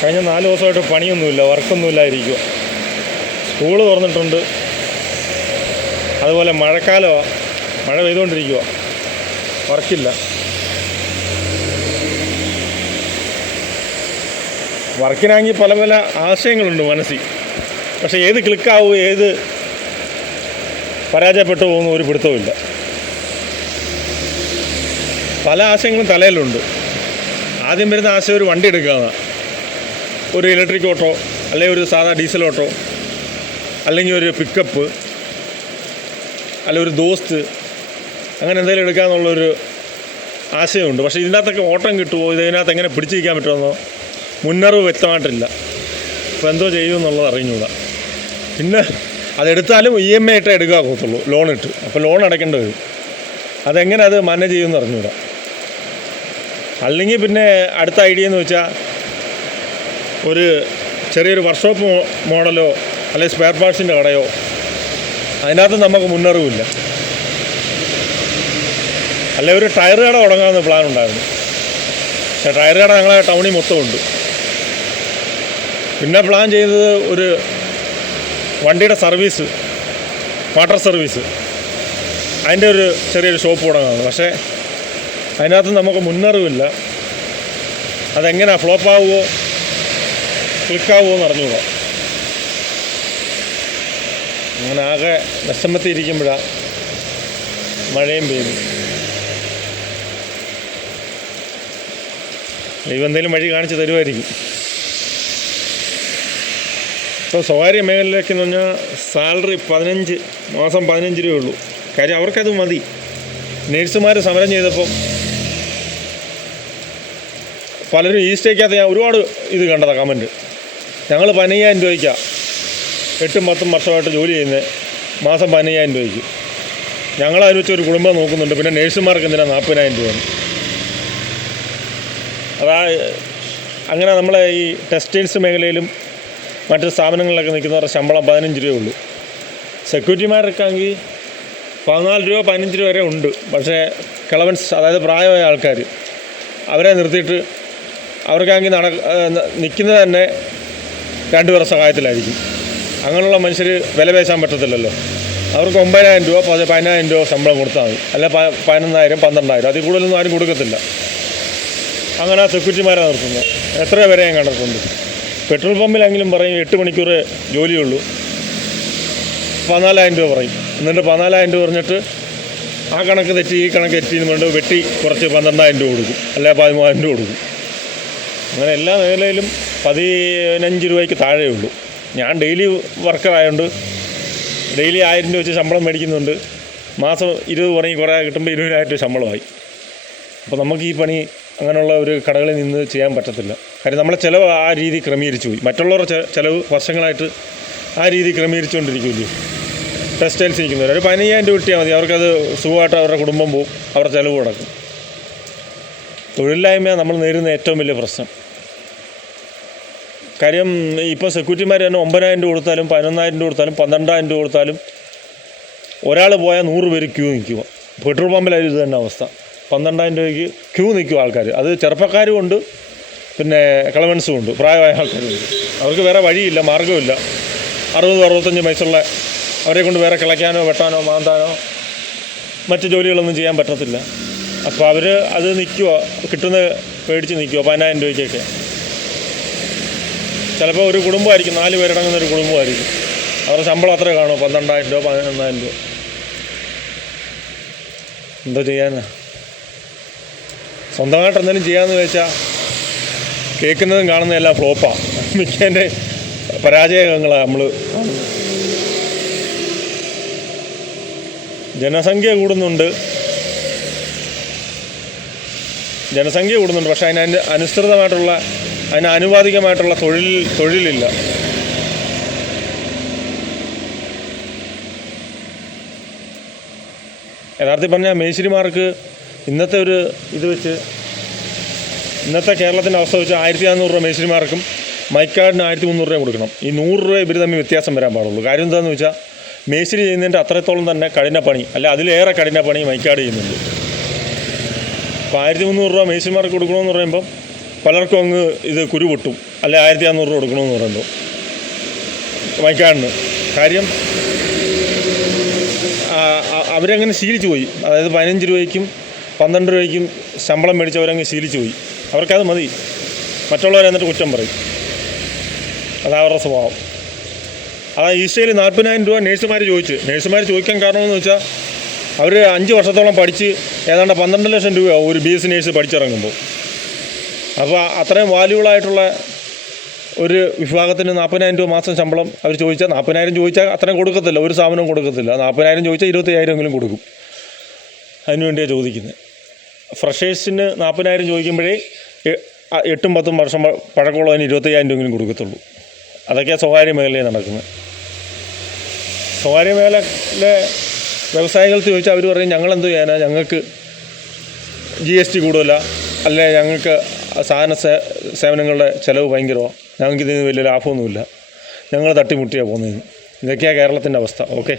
കഴിഞ്ഞ 4 ദിവസമായിട്ട് പണിയൊന്നുമില്ല, വർക്കൊന്നുമില്ലായിരിക്കുക. സ്കൂള് തുറന്നിട്ടുണ്ട്. അതുപോലെ മഴക്കാലമാണ്, മഴ പെയ്തുകൊണ്ടിരിക്കുക, വർക്കില്ല. വർക്കിനാണെങ്കിൽ പല പല ആശയങ്ങളുണ്ട് മനസ്സിൽ. പക്ഷേ ഏത് ക്ലിക്കാവും, ഏത് പരാജയപ്പെട്ടു പോകുന്ന ഒരു പിടുത്തവുമില്ല. പല ആശയങ്ങളും തലയിലുണ്ട്. ആദ്യം വരുന്ന ആശയം ഒരു വണ്ടി എടുക്കുകയാണ്, ഒരു ഇലക്ട്രിക് ഓട്ടോ, അല്ലെങ്കിൽ ഒരു സാധാ ഡീസൽ ഓട്ടോ, അല്ലെങ്കിൽ ഒരു പിക്കപ്പ്, അല്ലെങ്കിൽ ഒരു ദോസ്ത്, അങ്ങനെ എന്തെങ്കിലും എടുക്കാമെന്നുള്ളൊരു ആശയമുണ്ട്. പക്ഷേ ഇതിനകത്തൊക്കെ ഓട്ടം കിട്ടുമോ, ഇതിനകത്ത് എങ്ങനെ പിടിച്ചിരിക്കാൻ പറ്റുമെന്നോ മുന്നറിവ് വ്യക്തമായിട്ടില്ല. ഇപ്പോൾ എന്തോ ചെയ്യുമെന്നുള്ളത് അറിഞ്ഞൂടാ. പിന്നെ അതെടുത്താലും EMI ഇട്ടേ എടുക്കാൻ പോകത്തുള്ളൂ, ലോൺ ഇട്ട്. അപ്പോൾ ലോൺ അടയ്ക്കേണ്ടി വരും. അതെങ്ങനെ അത് മാനേജ് ചെയ്യുമെന്ന് അറിഞ്ഞൂടാ. അല്ലെങ്കിൽ പിന്നെ അടുത്ത ഐഡിയ എന്ന് വെച്ചാൽ ഒരു ചെറിയൊരു വർക്ക്ഷോപ്പ് മോഡലോ അല്ലെങ്കിൽ സ്പെയർ പാർട്സിൻ്റെ കടയോ, അതിനകത്ത് നമുക്ക് മുന്നറിവില്ല. അല്ലെ ഒരു ടയർ കട തുടങ്ങാമെന്ന് പ്ലാൻ ഉണ്ടായിരുന്നു. പക്ഷേ ടയർ കട ഞങ്ങളെ ടൗണിൽ മൊത്തമുണ്ട്. പിന്നെ പ്ലാൻ ചെയ്തത് ഒരു വണ്ടിയുടെ സർവീസ്, വാട്ടർ സർവീസ്, അതിൻ്റെ ഒരു ചെറിയൊരു ഷോപ്പ് തുടങ്ങാമെന്ന്. പക്ഷേ അതിനകത്ത് നമുക്ക് മുന്നറിവില്ല. അതെങ്ങനെയാണ് ഫ്ലോപ്പാവുമോ ക്ലിക്കാവുമോ എന്ന് അറിഞ്ഞുകൂടാ. അങ്ങനെ ആകെ വിഷമത്തിരിക്കുമ്പോഴാണ് മഴയും പെയ്യുന്നു. ദൈവം എന്തെങ്കിലും വഴി കാണിച്ച് തരുമായിരിക്കും. ഇപ്പോൾ സ്വകാര്യ മേഖലയിലേക്ക് എന്ന് പറഞ്ഞാൽ സാലറി മാസം 15 രൂപയുള്ളൂ. കാര്യം അവർക്കത് മതി. നേഴ്സുമാർ സമരം ചെയ്തപ്പം പലരും ഈ സ്റ്റേക്കകത്ത് ഞാൻ ഒരുപാട് ഇത് കണ്ടതാണ് കമൻറ്റ്. ഞങ്ങൾ 15,000 രൂപയ്ക്കാണ് 8-10 വർഷമായിട്ട് ജോലി ചെയ്യുന്നത്, മാസം 15,000 രൂപയ്ക്ക്. ഞങ്ങളതിന് വെച്ചൊരു കുടുംബം നോക്കുന്നുണ്ട്. പിന്നെ നേഴ്സുമാർക്ക് എന്തിനാണ് 40,000 രൂപയാണ്? അങ്ങനെ നമ്മളെ ഈ ടെക്സ്റ്റൈൽസ് മേഖലയിലും മറ്റ് സ്ഥാപനങ്ങളിലൊക്കെ നിൽക്കുന്നവരുടെ ശമ്പളം 15 രൂപയുള്ളൂ. സെക്യൂരിറ്റിമാർക്കാണെങ്കിൽ 14 രൂപ 15 രൂപ വരെ ഉണ്ട്. പക്ഷേ കിളവൻസ്, അതായത് പ്രായമായ ആൾക്കാർ, അവരെ നിർത്തിയിട്ട് അവർക്കാണെങ്കിൽ നിൽക്കുന്നത് തന്നെ 2 പേരുടെ സഹായത്തിലായിരിക്കും. അങ്ങനെയുള്ള മനുഷ്യർ വില പേശാൻ പറ്റത്തില്ലല്ലോ. അവർക്ക് 9,000 രൂപ 15,000 രൂപ ശമ്പളം കൊടുത്താൽ മതി. അല്ല 11,000 12,000, അതിൽ കൂടുതലൊന്നും ആരും കൊടുക്കത്തില്ല. അങ്ങനെ ആ സെക്യൂരിറ്റിമാരെ നിർത്തുന്നത് എത്ര പേരെ ഞാൻ കണ്ടിട്ടുണ്ട്. പെട്രോൾ പമ്പിലെങ്കിലും പറയും 8 മണിക്കൂർ ജോലിയുള്ളൂ, 14,000 രൂപ പറയും. എന്നിട്ട് 14,000 രൂപ പറഞ്ഞിട്ട് ആ കണക്ക് തെറ്റി ഈ കണക്ക് തെറ്റി എന്ന് പറഞ്ഞിട്ട് വെട്ടി കുറച്ച് 12,000 രൂപ കൊടുക്കും, അല്ലെ 13,000 രൂപ കൊടുക്കും. അങ്ങനെ എല്ലാ മേഖലയിലും 15 രൂപയ്ക്ക് താഴെയുള്ളൂ. ഞാൻ ഡെയിലി വർക്കറായതുകൊണ്ട് ഡെയിലി 1000 രൂപ വെച്ച് ശമ്പളം മേടിക്കുന്നുണ്ട്. മാസം 20 പണി കുറേ കിട്ടുമ്പോൾ 20,000 രൂപ ശമ്പളമായി. അപ്പോൾ നമുക്ക് ഈ പണി അങ്ങനെയുള്ള ഒരു കടകളിൽ നിന്ന് ചെയ്യാൻ പറ്റത്തില്ല. കാര്യം നമ്മളെ ചിലവ് ആ രീതി ക്രമീകരിച്ചു പോയി. മറ്റുള്ളവരുടെ ചിലവ് വർഷങ്ങളായിട്ട് ആ രീതി ക്രമീകരിച്ചുകൊണ്ടിരിക്കില്ലേ. ടെക്സ്റ്റൈൽസ് നിൽക്കുന്നവർ ഒരു 15,000 രൂപ കിട്ടിയാൽ മതി, അവർക്കത് സുഖമായിട്ട് അവരുടെ കുടുംബം പോകും, അവരുടെ ചിലവ് കിടക്കും. തൊഴിലില്ലായ്മയാണ് നമ്മൾ നേരിടുന്ന ഏറ്റവും വലിയ പ്രശ്നം. കാര്യം ഇപ്പോൾ സെക്യൂരിറ്റിമാർ തന്നെ 9,000 രൂപ കൊടുത്താലും 11,000 രൂപ കൊടുത്താലും 12,000 രൂപ കൊടുത്താലും ഒരാൾ പോയാൽ 100 പേര് ക്യൂ നിൽക്കുക. പെട്രോൾ പമ്പിലായാലും ഇത് തന്നെ അവസ്ഥ. 12,000 രൂപയ്ക്ക് ക്യൂ നിൽക്കും ആൾക്കാർ. അത് ചെറുപ്പക്കാരും ഉണ്ട്, പിന്നെ കളവൻസും ഉണ്ട്, പ്രായമായ ആൾക്കാരുണ്ട്. അവർക്ക് വേറെ വഴിയില്ല, മാർഗ്ഗമില്ല. 60-65 വയസ്സുള്ള അവരെ കൊണ്ട് വേറെ കിളയ്ക്കാനോ വെട്ടാനോ മാന്താനോ മറ്റ് ജോലികളൊന്നും ചെയ്യാൻ പറ്റത്തില്ല. അപ്പോൾ അവർ അത് നിൽക്കുക, കിട്ടുന്ന പേടിച്ച് നിൽക്കുക 15,000 രൂപയ്ക്കൊക്കെ. ചിലപ്പോൾ ഒരു കുടുംബമായിരിക്കും, 4 പേരടങ്ങുന്ന ഒരു കുടുംബമായിരിക്കും. അവരുടെ ശമ്പളം അത്ര കാണുമോ, 12,000 രൂപ 11,000 രൂപ. എന്തോ ചെയ്യാനാ? സ്വന്തമായിട്ട് എന്തെങ്കിലും ചെയ്യാമെന്ന് വെച്ചാൽ കേൾക്കുന്നതും കാണുന്നതും എല്ലാം ഫ്ലോപ്പാണ്. മിക്കതിൻ്റെ പരാജയങ്ങളാണ് നമ്മൾ കാണുന്നത്. ജനസംഖ്യ കൂടുന്നുണ്ട്, പക്ഷേ അതിന് അനുസൃതമായിട്ടുള്ള, അതിന് ആനുപാതികമായിട്ടുള്ള തൊഴിലില്ല. യഥാർത്ഥത്തിൽ പറഞ്ഞാൽ മേശിരിമാർക്ക് ഇന്നത്തെ ഒരു ഇത് വെച്ച്, ഇന്നത്തെ കേരളത്തിൻ്റെ അവസ്ഥ വെച്ച് 1,400 രൂപ മേശിരിമാർക്കും മൈക്കാടിന് 1,300 രൂപ കൊടുക്കണം. ഈ 100 രൂപ ഇവർ തമ്മിൽ വ്യത്യാസം വരാൻ പാടുള്ളൂ. കാര്യം എന്താണെന്ന് വെച്ചാൽ മേശിരി ചെയ്യുന്നതിൻ്റെ അത്രത്തോളം തന്നെ കഠിനപ്പണി, അല്ല അതിലേറെ കഠിനപ്പണി മൈക്കാട് ചെയ്യുന്നുണ്ട്. അപ്പോൾ 1,300 രൂപ മേശിരിമാർക്ക് കൊടുക്കണമെന്ന് പറയുമ്പം പലർക്കും അങ്ങ് ഇത് കുരു പൊട്ടും, അല്ലെ 1500 രൂപ കൊടുക്കണമെന്ന് പറയുമ്പോൾ വൈക്കാടിന്. കാര്യം അവരങ്ങനെ ശീലിച്ചു പോയി. അതായത് 15 രൂപയ്ക്കും 12 രൂപയ്ക്കും ശമ്പളം മേടിച്ചവരങ്ങ് ശീലിച്ചു പോയി. അവർക്കത് മതി. മറ്റുള്ളവരെ എന്നിട്ട് കുറ്റം പറയും. അതാ അവരുടെ സ്വഭാവം. അതാ ഈസ്റ്റയിൽ 40,000 രൂപ നേഴ്സുമാർ ചോദിക്കാൻ കാരണമെന്ന് വെച്ചാൽ അവർ 5 വർഷത്തോളം പഠിച്ച് ഏതാണ്ട് 12 ലക്ഷം രൂപയാവും ഒരു BSc നേഴ്സ് പഠിച്ചിറങ്ങുമ്പോൾ. അപ്പോൾ അത്രയും വാല്യുബിളായിട്ടുള്ള ഒരു വിഭാഗത്തിന് 40,000 രൂപ മാസം ശമ്പളം അവർ ചോദിച്ചാൽ 40,000 ചോദിച്ചാൽ അത്രയും കൊടുക്കത്തില്ല, ഒരു സ്ഥാപനവും കൊടുക്കത്തില്ല. 40,000 ചോദിച്ചാൽ 25,000 കൊടുക്കും. അതിന് വേണ്ടിയാണ് ചോദിക്കുന്നത്. ഫ്രഷേഴ്സിന് 40,000 ചോദിക്കുമ്പോഴേ 8-10 വർഷം പഴക്കമുള്ളതിന് 25,000 കൊടുക്കത്തുള്ളൂ. അതൊക്കെയാണ് സ്വകാര്യ മേഖലയിൽ നടക്കുന്നത്. സ്വകാര്യ മേഖലയിലെ വ്യവസായികൾക്ക് ചോദിച്ചാൽ അവർ പറയും ഞങ്ങളെന്ത് ചെയ്യാനാ, ഞങ്ങൾക്ക് GST കൂടുതലാണ്, അല്ലെ ഞങ്ങൾക്ക് സാധന സേവനങ്ങളുടെ ചിലവ് ഭയങ്കരമാണ്, ഞങ്ങൾക്കിതിന് വലിയ ലാഭമൊന്നുമില്ല, ഞങ്ങൾ തട്ടിമുട്ടിയാണ് പോകുന്നതെന്ന്. ഇതൊക്കെയാണ് കേരളത്തിൻ്റെ അവസ്ഥ. ഓക്കെ.